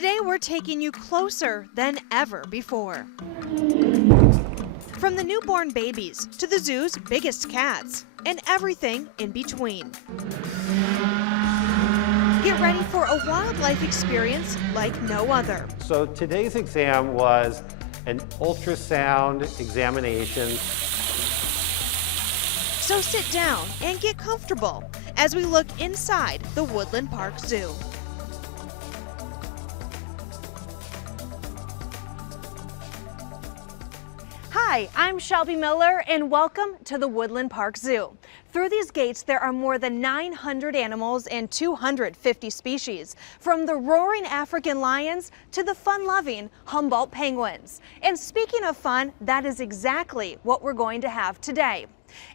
Today we're taking you closer than ever before. From the newborn babies to the zoo's biggest cats and everything in between. Get ready for a wildlife experience like no other. So today's exam was an ultrasound examination. So sit down and get comfortable as we look inside the Woodland Park Zoo. Hi, I'm Shelby Miller and welcome to the Woodland Park Zoo. Through these gates, there are more than 900 animals and 250 species, from the roaring African lions to the fun-loving Humboldt penguins. And speaking of fun, that is exactly what we're going to have today.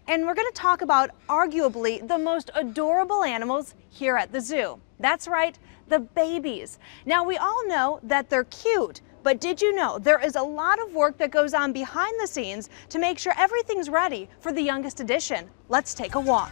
And we're going to talk about arguably the most adorable animals here at the zoo. That's right, the babies. Now, we all know that they're cute, but did you know there is a lot of work that goes on behind the scenes to make sure everything's ready for the youngest edition? Let's take a walk.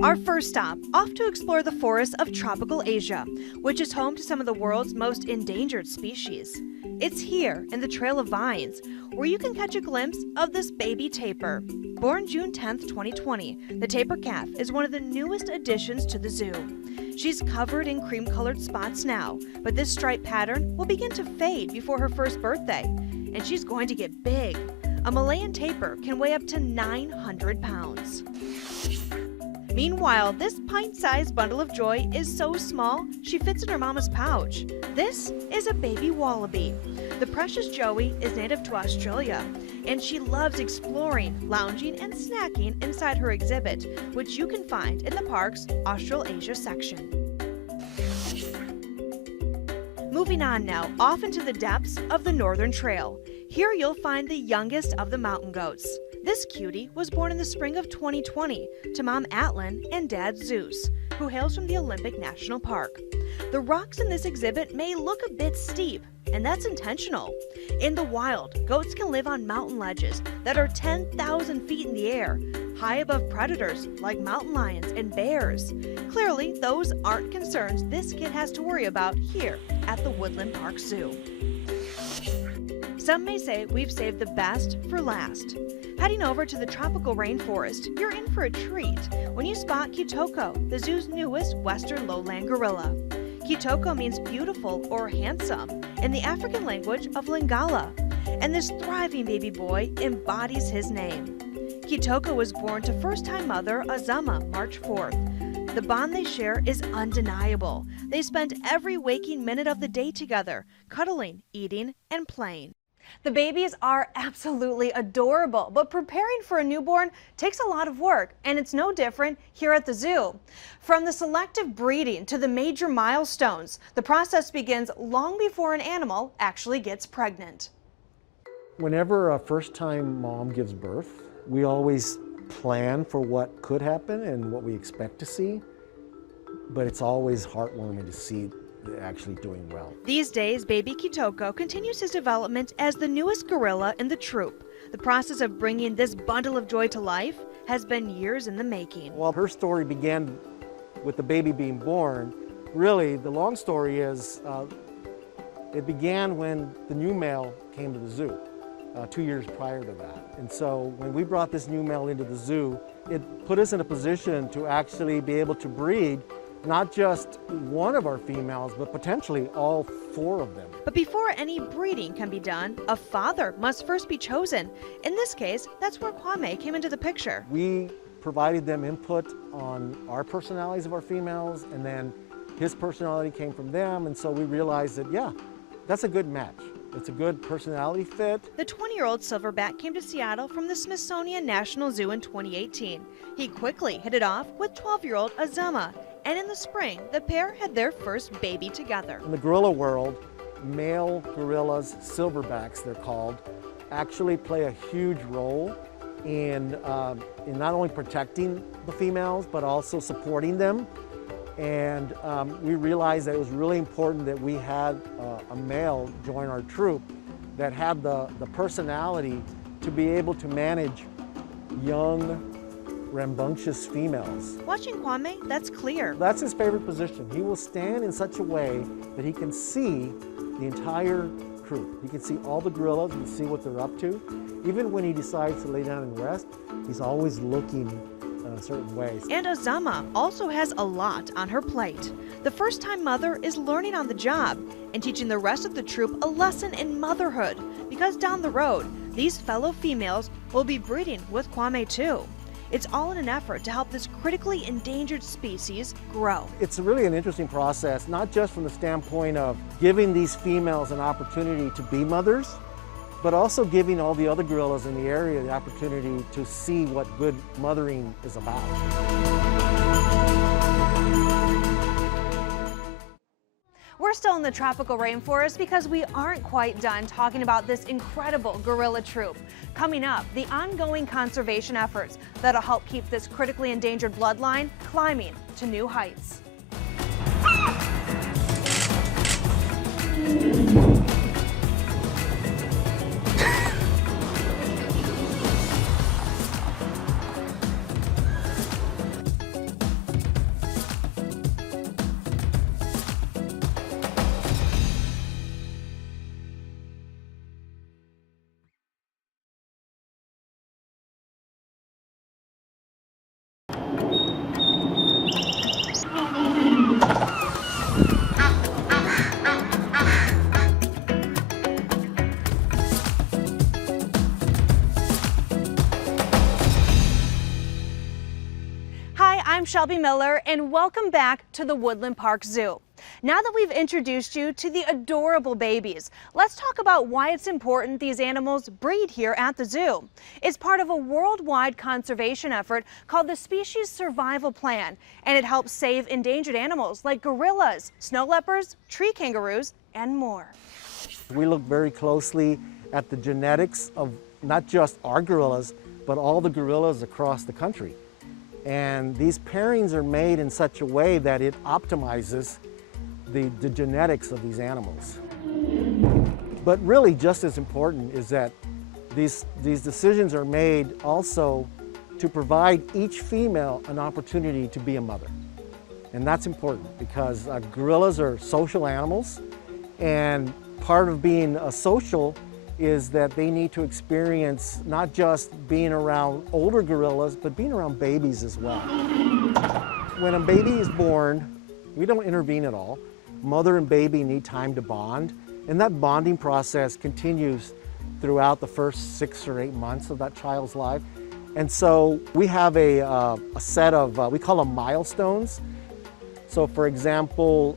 Our first stop, off to explore the forests of tropical Asia, which is home to some of the world's most endangered species. It's here, in the Trail of Vines, where you can catch a glimpse of this baby tapir. Born June 10th, 2020, the tapir calf is one of the newest additions to the zoo. She's covered in cream-colored spots now, but this stripe pattern will begin to fade before her first birthday, and she's going to get big. A Malayan tapir can weigh up to 900 pounds. Meanwhile, this pint-sized bundle of joy is so small, she fits in her mama's pouch. This is a baby wallaby. The precious Joey is native to Australia, and she loves exploring, lounging, and snacking inside her exhibit, which you can find in the park's Australasia section. Moving on now, off into the depths of the Northern Trail. Here you'll find the youngest of the mountain goats. This cutie was born in the spring of 2020 to Mom Atlin and Dad Zeus, who hails from the Olympic National Park. The rocks in this exhibit may look a bit steep, and that's intentional. In the wild, goats can live on mountain ledges that are 10,000 feet in the air, high above predators like mountain lions and bears. Clearly, those aren't concerns this kid has to worry about here at the Woodland Park Zoo. Some may say we've saved the best for last. Heading over to the tropical rainforest, you're in for a treat when you spot Kitoko, the zoo's newest western lowland gorilla. Kitoko means beautiful or handsome in the African language of Lingala, and this thriving baby boy embodies his name. Kitoko was born to first-time mother Azama March 4th. The bond they share is undeniable. They spend every waking minute of the day together, cuddling, eating, and playing. The babies are absolutely adorable, but preparing for a newborn takes a lot of work, and it's no different here at the zoo. From the selective breeding to the major milestones, the process begins long before an animal actually gets pregnant. Whenever a first-time mom gives birth, we always plan for what could happen and what we expect to see, but it's always heartwarming to see actually doing well. These days, baby Kitoko continues his development as the newest gorilla in the troop. The process of bringing this bundle of joy to life has been years in the making. Well, her story began with the baby being born. Really, the long story is it began when the new male came to the zoo 2 years prior to that. And so when we brought this new male into the zoo, it put us in a position to actually be able to breed not just one of our females, but potentially all 4 of them. But before any breeding can be done, a father must first be chosen. In this case, that's where Kwame came into the picture. We provided them input on our personalities of our females, and then his personality came from them, and so we realized that, yeah, that's a good match. It's a good personality fit. The 20-year-old silverback came to Seattle from the Smithsonian National Zoo in 2018. He quickly hit it off with 12-year-old Azama, and in the spring, the pair had their first baby together. In the gorilla world, male gorillas, silverbacks they're called, actually play a huge role in not only protecting the females, but also supporting them. And we realized that it was really important that we had a male join our troop that had the personality to be able to manage young, rambunctious females. Watching Kwame, that's clear. That's his favorite position. He will stand in such a way that he can see the entire troop. He can see all the gorillas, he can see what they're up to. Even when he decides to lay down and rest, he's always looking certain ways. And Azama also has a lot on her plate. The first-time mother is learning on the job and teaching the rest of the troop a lesson in motherhood, because down the road, these fellow females will be breeding with Kwame too. It's all in an effort to help this critically endangered species grow. It's really an interesting process, not just from the standpoint of giving these females an opportunity to be mothers, but also giving all the other gorillas in the area the opportunity to see what good mothering is about. We're still in the tropical rainforest because we aren't quite done talking about this incredible gorilla troop. Coming up, the ongoing conservation efforts that'll help keep this critically endangered bloodline climbing to new heights. I'm Shelby Miller, and welcome back to the Woodland Park Zoo. Now that we've introduced you to the adorable babies, let's talk about why it's important these animals breed here at the zoo. It's part of a worldwide conservation effort called the Species Survival Plan, and it helps save endangered animals like gorillas, snow leopards, tree kangaroos, and more. We look very closely at the genetics of not just our gorillas, but all the gorillas across the country. And these pairings are made in such a way that it optimizes the genetics of these animals. But really just as important is that these decisions are made also to provide each female an opportunity to be a mother. And that's important because gorillas are social animals, and part of being a social is that they need to experience not just being around older gorillas, but being around babies as well. When a baby is born, we don't intervene at all. Mother and baby need time to bond, and that bonding process continues throughout the first 6 or 8 months of that child's life. And so we have a set of, we call them milestones. So for example,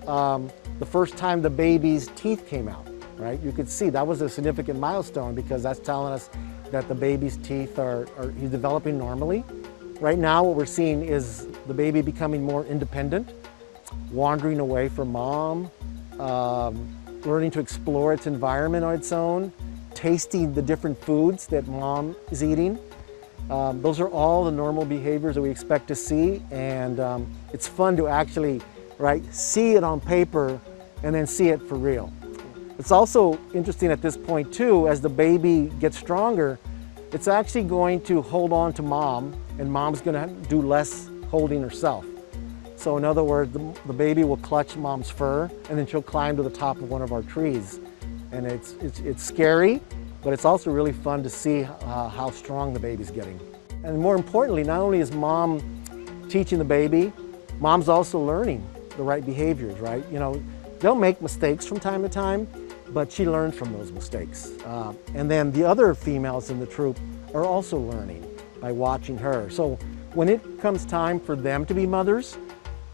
the first time the baby's teeth came out, right? You could see that was a significant milestone because that's telling us that the baby's teeth he's developing normally. Right now what we're seeing is the baby becoming more independent, wandering away from mom, learning to explore its environment on its own, tasting the different foods that mom is eating. Those are all the normal behaviors that we expect to see, and it's fun to actually see it on paper and then see it for real. It's also interesting at this point too, as the baby gets stronger, it's actually going to hold on to mom, and mom's going to do less holding herself. So in other words, the baby will clutch mom's fur, and then she'll climb to the top of one of our trees. And it's scary, but it's also really fun to see how strong the baby's getting. And more importantly, not only is mom teaching the baby, mom's also learning the right behaviors, right? You know, they'll make mistakes from time to time, but she learns from those mistakes. And then the other females in the troop are also learning by watching her. So when it comes time for them to be mothers,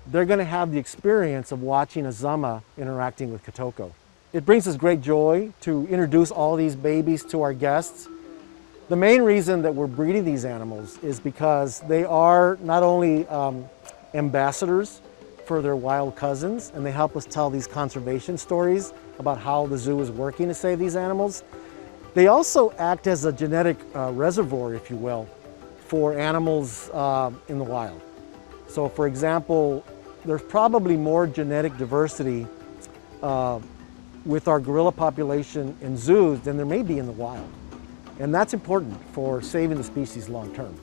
they're going to have the experience of watching Azama interacting with Kitoko. It brings us great joy to introduce all these babies to our guests. The main reason that we're breeding these animals is because they are not only ambassadors for their wild cousins, and they help us tell these conservation stories about how the zoo is working to save these animals. They also act as a genetic reservoir, if you will, for animals in the wild. So for example, there's probably more genetic diversity with our gorilla population in zoos than there may be in the wild. And that's important for saving the species long term.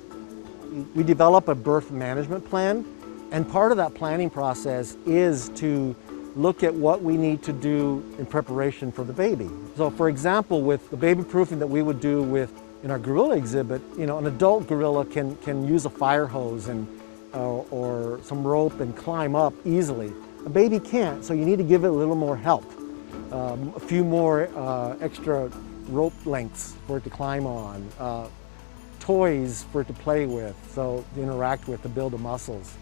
We develop a birth management plan, and part of that planning process is to look at what we need to do in preparation for the baby. So for example, with the baby proofing that we would do in our gorilla exhibit, you know, an adult gorilla can use a fire hose and or some rope and climb up easily. A baby can't, so you need to give it a little more help. A few more extra rope lengths for it to climb on, toys for it to play with, so to interact with to build the muscles.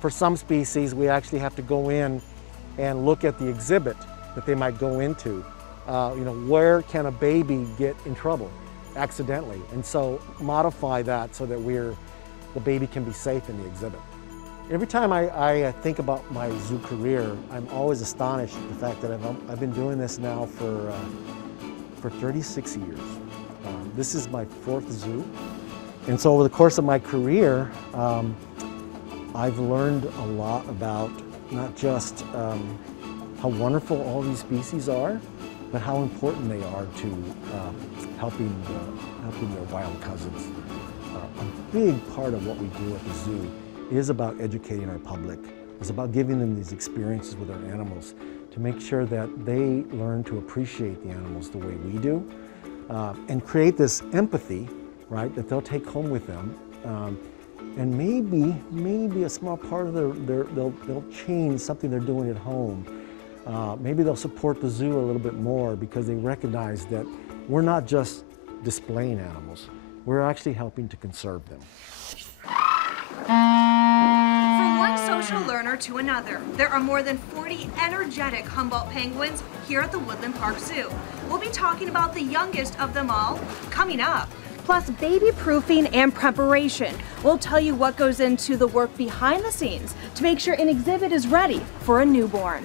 For some species, we actually have to go in and look at the exhibit that they might go into. You know, where can a baby get in trouble accidentally? And so modify that so that the baby can be safe in the exhibit. Every time I think about my zoo career, I'm always astonished at the fact that I've been doing this now for 36 years. This is my 4th zoo. And so over the course of my career, I've learned a lot about not just how wonderful all these species are, but how important they are to helping their wild cousins. A big part of what we do at the zoo is about educating our public. It's about giving them these experiences with our animals to make sure that they learn to appreciate the animals the way we do, and create this empathy, right, that they'll take home with them. And maybe a small part of they'll change something they're doing at home. Maybe they'll support the zoo a little bit more because they recognize that we're not just displaying animals, we're actually helping to conserve them. From one social learner to another, there are more than 40 energetic Humboldt penguins here at the Woodland Park Zoo. We'll be talking about the youngest of them all coming up. Plus baby proofing and preparation. We'll tell you what goes into the work behind the scenes to make sure an exhibit is ready for a newborn.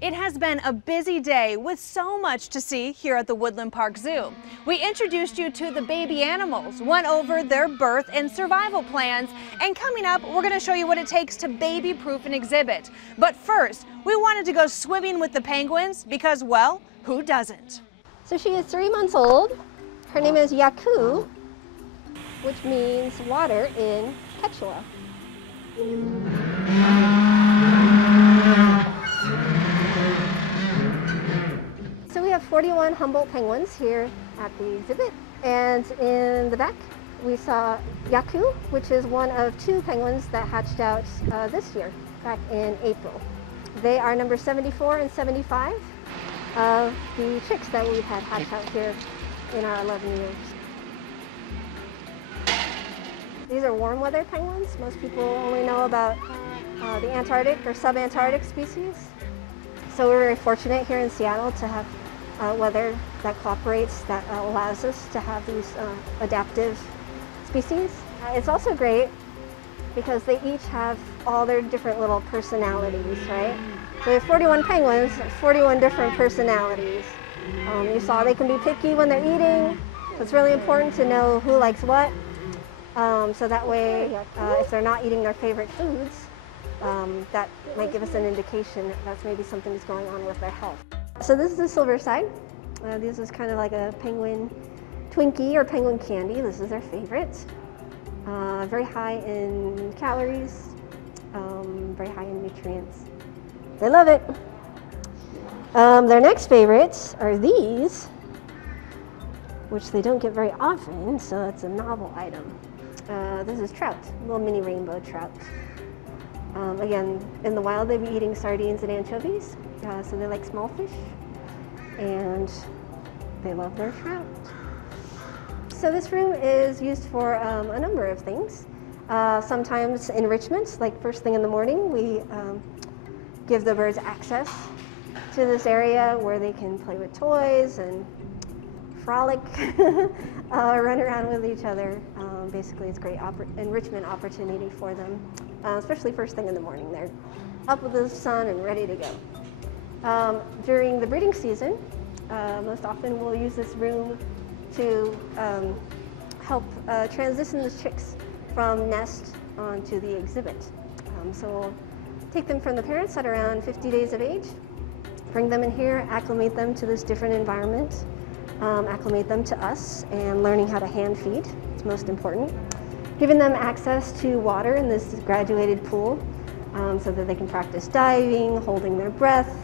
It has been a busy day with so much to see here at the Woodland Park Zoo. We introduced you to the baby animals, went over their birth and survival plans, and coming up, we're going to show you what it takes to baby-proof an exhibit. But first, we wanted to go swimming with the penguins because, well, who doesn't? So she is 3 months old. Her name is Yaku, which means water in Quechua. So we have 41 Humboldt penguins here at the exhibit, and in the back we saw Yaku, which is one of 2 penguins that hatched out this year, back in April. They are number 74 and 75 of the chicks that we've had hatch out here in our 11 years. These are warm weather penguins. Most people only know about the Antarctic or subantarctic species. So we're very fortunate here in Seattle to have weather that cooperates, that allows us to have these adaptive species. It's also great because they each have all their different little personalities, right? So we have 41 penguins, 41 different personalities. You saw they can be picky when they're eating. So it's really important to know who likes what. So that way, if they're not eating their favorite foods, that might give us an indication that that's maybe something's going on with their health. So this is the silver side. This is kind of like a penguin Twinkie or penguin candy. This is their favorite. Very high in calories, very high in nutrients. They love it. Their next favorites are these, which they don't get very often, so it's a novel item. This is trout, little mini rainbow trout. Again, in the wild they'd be eating sardines and anchovies, so they like small fish, and they love their trout. So this room is used for a number of things. Sometimes enrichments, like first thing in the morning, we give the birds access to this area where they can play with toys and frolic, run around with each other. Basically, it's a great enrichment opportunity for them, especially first thing in the morning. They're up with the sun and ready to go. During the breeding season, most often we'll use this room to help transition the chicks from nest onto the exhibit. So we'll take them from the parents at around 50 days of age, bring them in here, acclimate them to this different environment, acclimate them to us, and learning how to hand feed. It's most important. Giving them access to water in this graduated pool so that they can practice diving, holding their breath,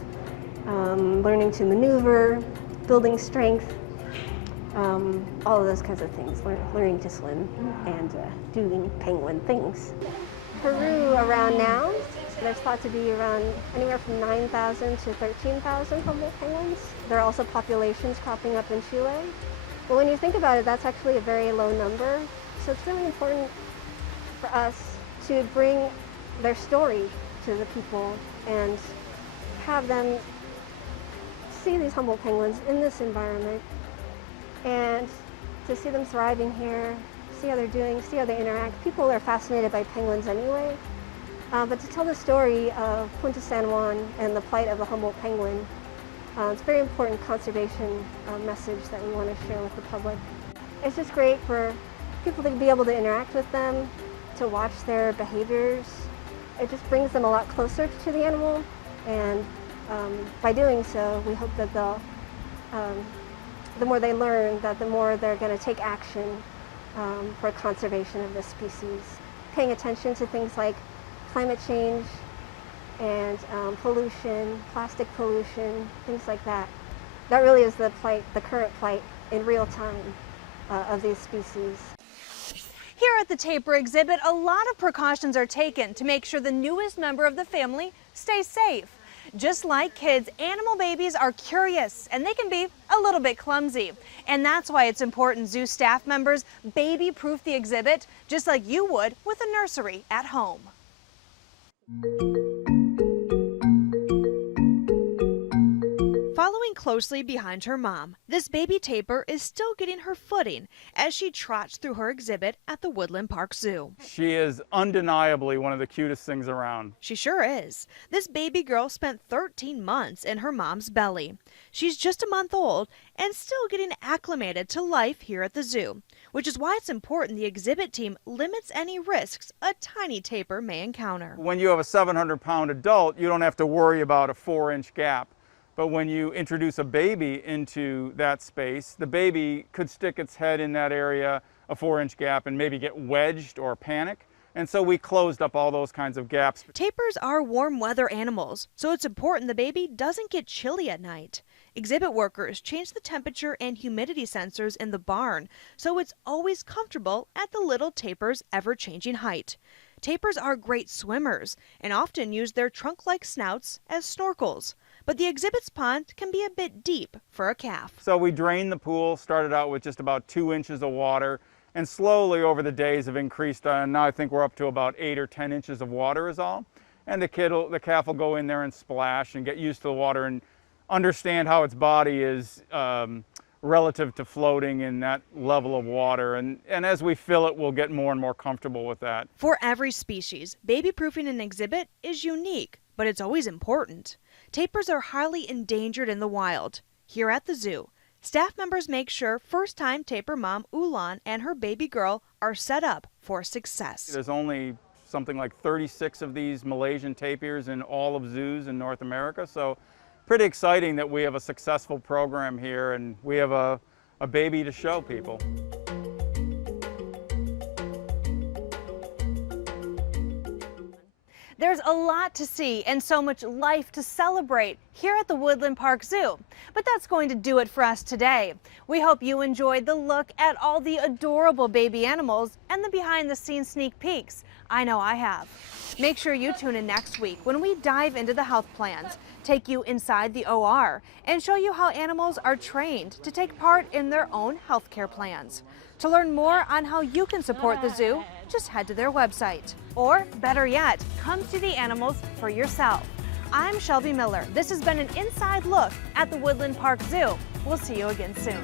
learning to maneuver, building strength, all of those kinds of things, learning to swim and doing penguin things. Peru around now, there's thought to be around anywhere from 9,000 to 13,000 Humboldt penguins. There are also populations cropping up in Chile. But when you think about it, that's actually a very low number. So it's really important for us to bring their story to the people and have them see these Humboldt penguins in this environment and to see them thriving here, see how they're doing, see how they interact. People are fascinated by penguins anyway. But to tell the story of Punta San Juan and the plight of the Humboldt penguin, it's a very important conservation message that we want to share with the public. It's just great for people to be able to interact with them, to watch their behaviors. It just brings them a lot closer to the animal, and by doing so, we hope that they'll, the more they learn, that the more they're going to take action for conservation of this species. Paying attention to things like climate change and pollution, plastic pollution, things like that. That really is the plight, the current plight in real time of these species. Here at the Tapir exhibit, a lot of precautions are taken to make sure the newest member of the family stays safe. Just like kids, animal babies are curious and they can be a little bit clumsy. And that's why it's important zoo staff members baby-proof the exhibit just like you would with a nursery at home. Following closely behind her mom, this baby tapir is still getting her footing as she trots through her exhibit at the Woodland Park Zoo. She is undeniably one of the cutest things around. She sure is. This baby girl spent 13 months in her mom's belly. She's just a month old and still getting acclimated to life here at the zoo, which is why it's important the exhibit team limits any risks a tiny tapir may encounter. When you have a 700-pound adult, you don't have to worry about a 4-inch gap. But when you introduce a baby into that space, the baby could stick its head in that area, a 4-inch gap, and maybe get wedged or panic. And so we closed up all those kinds of gaps. Tapirs are warm weather animals, so it's important the baby doesn't get chilly at night. Exhibit workers change the temperature and humidity sensors in the barn, so it's always comfortable at the little tapir's ever-changing height. Tapirs are great swimmers and often use their trunk-like snouts as snorkels. But the exhibit's pond can be a bit deep for a calf. So we drained the pool, started out with just about 2 inches of water, and slowly over the days have increased. Now I think we're up to about 8 or 10 inches of water is all. And the calf will go in there and splash and get used to the water and understand how its body is relative to floating in that level of water. And as we fill it, we'll get more and more comfortable with that. For every species, baby-proofing an exhibit is unique, but it's always important. Tapirs are highly endangered in the wild. Here at the zoo, staff members make sure first-time tapir mom Ulan and her baby girl are set up for success. There's only something like 36 of these Malaysian tapirs in all of zoos in North America, so pretty exciting that we have a successful program here and we have a baby to show people. There's a lot to see and so much life to celebrate here at the Woodland Park Zoo. But that's going to do it for us today. We hope you enjoyed the look at all the adorable baby animals and the behind-the-scenes sneak peeks. I know I have. Make sure you tune in next week when we dive into the health plans, take you inside the OR, and show you how animals are trained to take part in their own healthcare plans. To learn more on how you can support the zoo, just head to their website. Or, better yet, come see the animals for yourself. I'm Shelby Miller. This has been an inside look at the Woodland Park Zoo. We'll see you again soon.